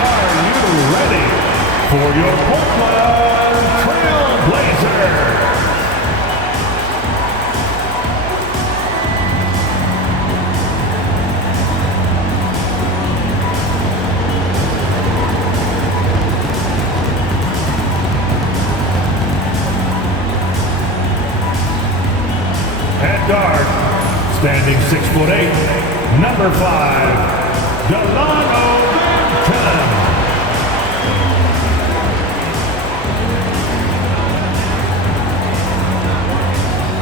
are you ready for your Portland Trail Blazers? At guard, standing 6'8", number 5, Delano Benton.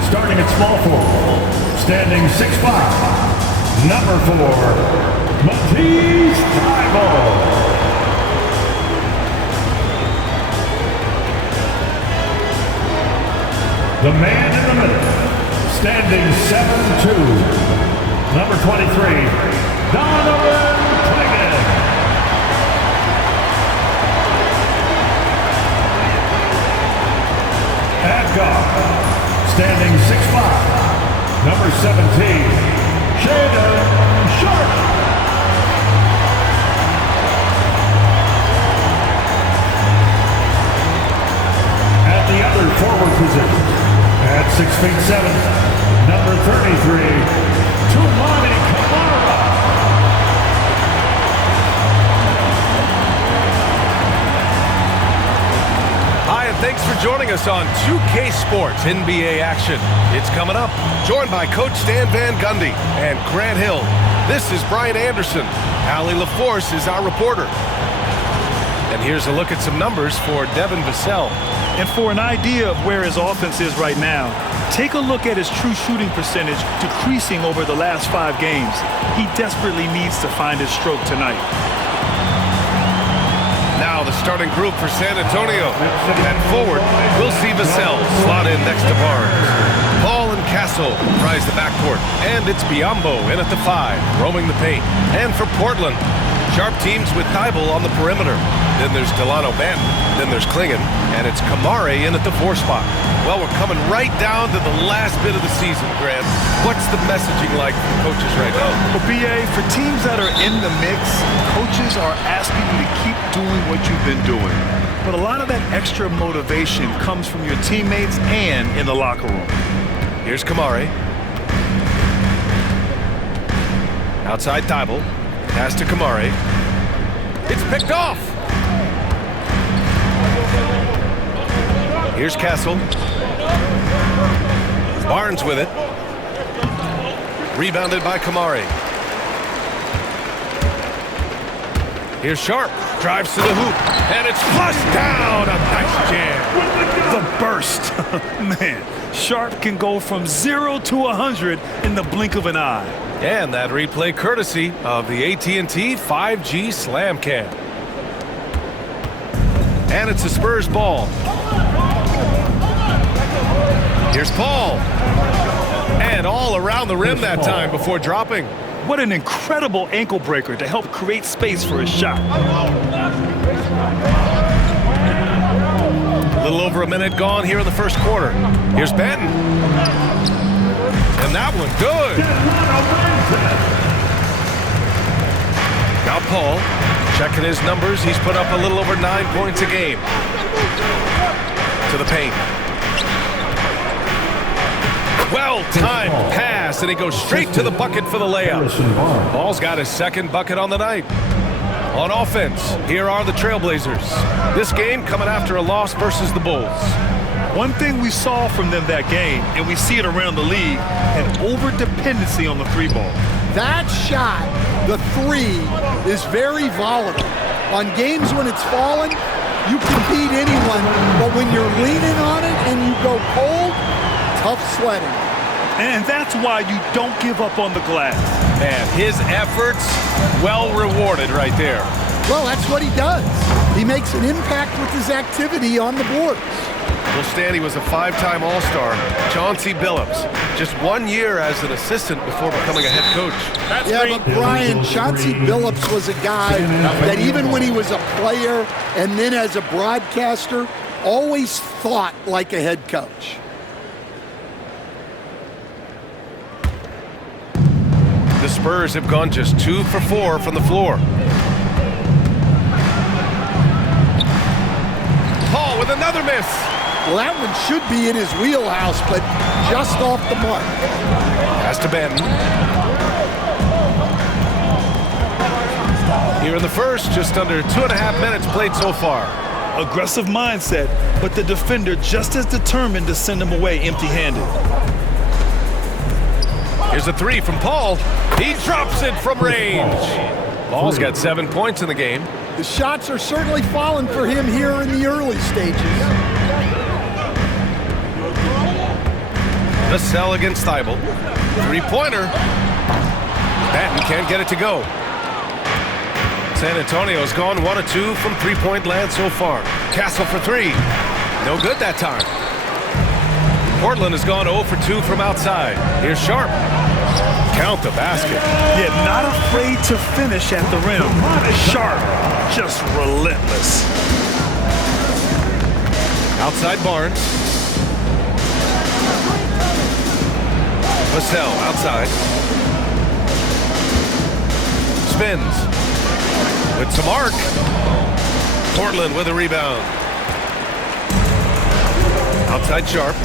Starting at small forward, standing 6'5", number 4, Matisse Thybulle. The man in the middle, standing 7'2", number 23, Donovan Clingan. At guard, standing 6'5", number 17, Shaedon Sharpe. At the other forward position, at 6'7", number 33, Toumani Camara. Hi, and thanks for joining us on 2K Sports NBA action. It's coming up, joined by Coach Stan Van Gundy and Grant Hill. This is Brian Anderson. Allie LaForce is our reporter. And here's a look at some numbers for Devin Vassell. And for an idea of where his offense is right now, take a look at his true shooting percentage decreasing over the last 5 games. He desperately needs to find his stroke tonight. Now the starting group for San Antonio. At forward, we'll see Vassell slot in next to Barnes. Paul and Castle comprise the backcourt. And it's Biyombo in at the 5, roaming the paint. And for Portland, Sharpe teams with Thybulle on the perimeter. Then there's Delano Banton. Then there's Clingan. And it's Camara in at the 4 spot. Well, we're coming right down to the last bit of the season, Grant. What's the messaging like from coaches right now? Well, BA, for teams that are in the mix, coaches are asking you to keep doing what you've been doing. But a lot of that extra motivation comes from your teammates and in the locker room. Here's Camara. Outside Thybulle. Pass to Camara. It's picked off. Here's Castle. Barnes with it. Rebounded by Camara. Here's Sharpe. Drives to the hoop. And it's flushed down. A nice jam. The burst. Man, Sharpe can go from 0 to 100 in the blink of an eye. And that replay courtesy of the AT&T 5G Slam Cam. And it's a Spurs ball. Here's Paul. And all around the rim that time before dropping. What an incredible ankle breaker to help create space for a shot. A little over a minute gone here in the first quarter. Here's Benton. And that one good. Now Paul, checking his numbers. He's put up a little over 9 points a game. To the paint. Well-timed pass, and he goes straight to the bucket for the layup. Ball's got his second bucket on the night. On offense, here are the Trailblazers. This game coming after a loss versus the Bulls. One thing we saw from them that game, and we see it around the league, an over-dependency on the 3-ball. That shot, the 3, is very volatile. On games when it's falling, you can beat anyone, but when you're leaning on it and you go cold, tough sledding. And that's why you don't give up on the glass. Man, his efforts well rewarded right there. Well, that's what he does. He makes an impact with his activity on the boards. Well, Stan, was a 5-time All-Star. Chauncey Billups, just 1 year as an assistant before becoming a head coach. Yeah, but Brian, Chauncey Billups was a guy that even when he was a player and then as a broadcaster, always thought like a head coach. The Spurs have gone just 2 for 4 from the floor. with another miss. Well, that one should be in his wheelhouse, but just off the mark. Pass to Benton. Here in the first, just under 2.5 minutes played so far. Aggressive mindset, but the defender just as determined to send him away empty-handed. Here's a three from Paul. He drops it from range. Paul's got 7 points in the game. The shots are certainly falling for him here in the early stages. Vassell against Thibault. Three-pointer. Batten can't get it to go. San Antonio's gone 1 of 2 from three-point land so far. Castle for three. No good that time. Portland has gone 0 for 2 from outside. Here's Sharp. Count the basket. Yeah, not afraid to finish at the rim. Sharp, just relentless. Outside Barnes. Vassell outside. Spins. With some arc. Portland with a rebound. Outside Sharp.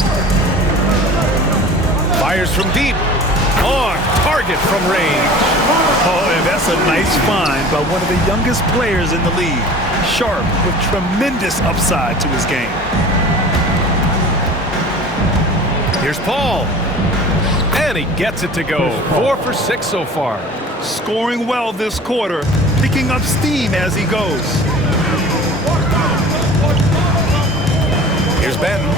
Fires from deep. On target from range. Oh, and that's a nice find by one of the youngest players in the league. Sharp with tremendous upside to his game. Here's Paul. And he gets it to go. 4 for 6 so far. Scoring well this quarter, picking up steam as he goes. Here's Benton.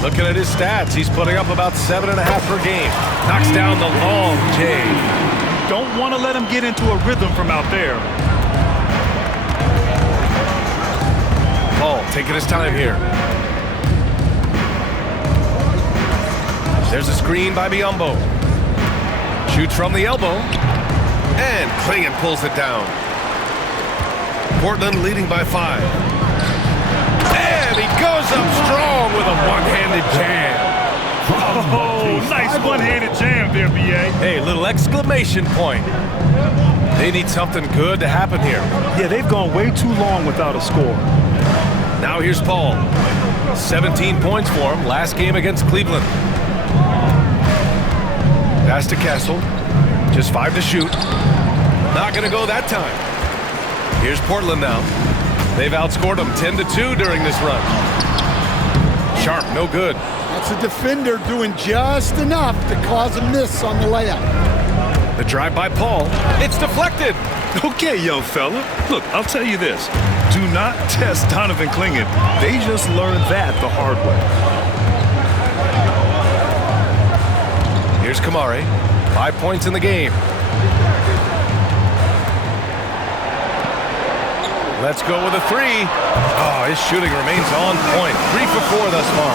Looking at his stats, he's putting up about 7.5 per game. Knocks down the long J. Don't want to let him get into a rhythm from out there. Paul taking his time here. There's a screen by Biyombo. Shoots from the elbow. And Klingon pulls it down. Portland leading by 5. And he goes up strong with a one-handed jam. Oh, nice one-handed jam there, B.A. Hey, little exclamation point. They need something good to happen here. Yeah, they've gone way too long without a score. Now here's Paul. 17 points for him last game against Cleveland. Pass to Castle. Just 5 to shoot. Not going to go that time. Here's Portland now. They've outscored them 10-2 during this run. Sharp, no good. That's a defender doing just enough to cause a miss on the layup. The drive by Paul. It's deflected. Okay, young fella. Look, I'll tell you this. Do not test Donovan Klingon. They just learned that the hard way. Here's Kamari. 5 points in the game. Let's go with a three. Oh, his shooting remains on point. 3 for 4 thus far.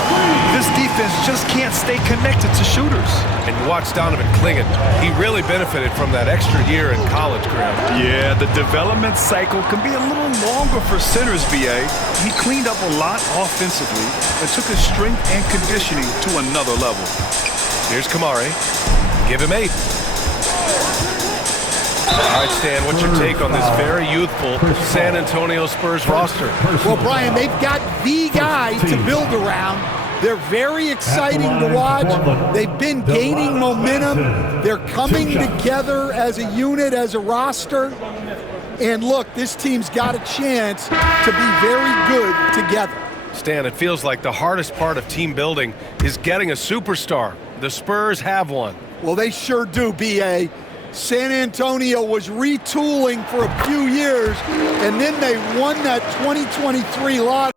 This defense just can't stay connected to shooters. And you watch Donovan Klingon. He really benefited from that extra year in college, Graham. Yeah, the development cycle can be a little longer for centers, B.A. He cleaned up a lot offensively and took his strength and conditioning to another level. Here's Kamari. Give him 8. All right, Stan, what's your take on this very youthful San Antonio Spurs roster? Well, Brian, they've got the guy to build around. They're very exciting to watch. They've been gaining momentum. They're coming together as a unit, as a roster. And look, this team's got a chance to be very good together. Stan, it feels like the hardest part of team building is getting a superstar. The Spurs have one. Well, they sure do, B.A. San Antonio was retooling for a few years, and then they won that 2023 lottery.